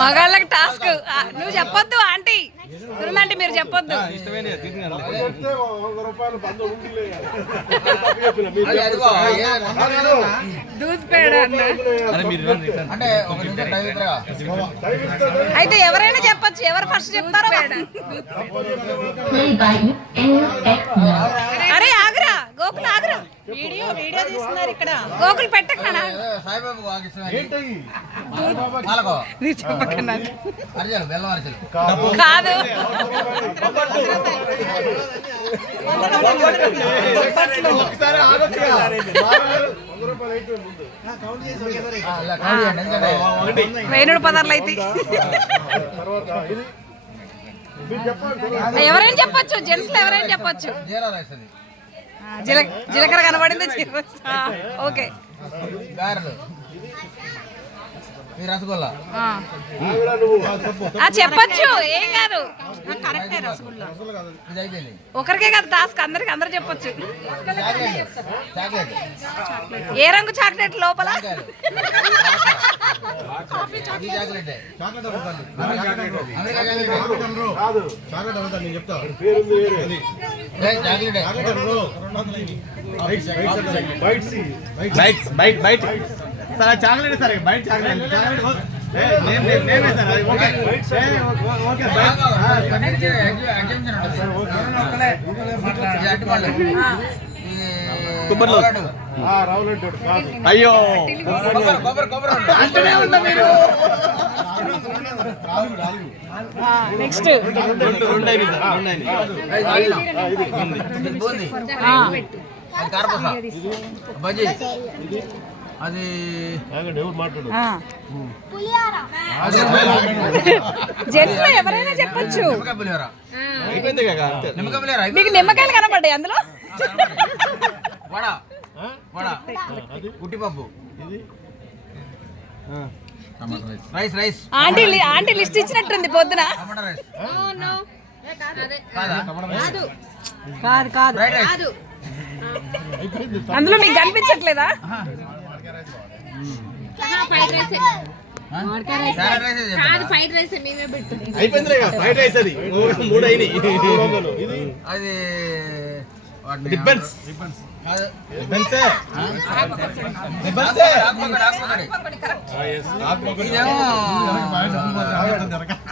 మగాళ్ళకి task. నువ్వు చెప్పొద్దు aunty. సునందంటే మీరు చెప్పొద్దు. అయితే ఎవరైనా చెప్పొచ్చు. ఎవరు ఫస్ట్ చెప్తారో అరే ఆగ్రా. గోకుల్ ఆగ్రా. వీడియో వీడియో తీస్తున్నారు ఇక్కడ గోకుల్ పెట్టకనా కాదు. వేణుడు పదార్లు అయితే. ఎవరైనా చెప్పొచ్చు? జెంట్స్లో ఎవరైనా చెప్పొచ్చు జీలకర్ర కనబడింది ఓకే. గారెలు రసగుల్లా? చెప్పొచ్చు. ఏం కాదు. కరెక్టే రసగుల్లా. ఒకరికే కదా టాస్క్. అందరికి అందరు చెప్పొచ్చు. ఏ రంగు చాక్లెట్ లోపల? చాక్లెట్ అవుతా నేను చెప్తా bite bite bite sir chocolate sir bite chocolate chocolate నేను నేనే సార్ అది ఓకే ఓకే బైట్ కొబ్బరిలో. అయ్యో. అంటూనే ఉన్నా మీరు. నెక్స్ట్ అది జెంట్స్ ఎవరైనా చెప్పొచ్చు. మీకు. నిమ్మకాయలు కనపడ్డాయి అందులో? Vada? Vada? Rice rice. Aunty aunty list ఇచ్చినట్టుంది పొద్దున. కాదా. కాదు. కాదు? అందులో మీకు కనిపించట్లేదా? రైస్? అయిపోయింది ఫ్రైడ్ రైస్ అది. మూడు అయినాయి. అది రిబ్బన్స్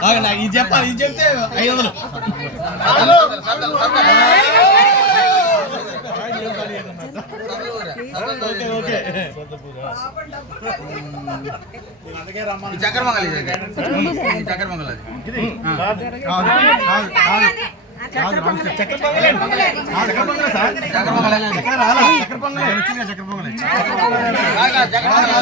ఆగు, ఇది చెప్పాలి ఇది చెప్తే ఐదు వందలు. సద్దలు, సద్దలు, సద్దలు. సద్దలు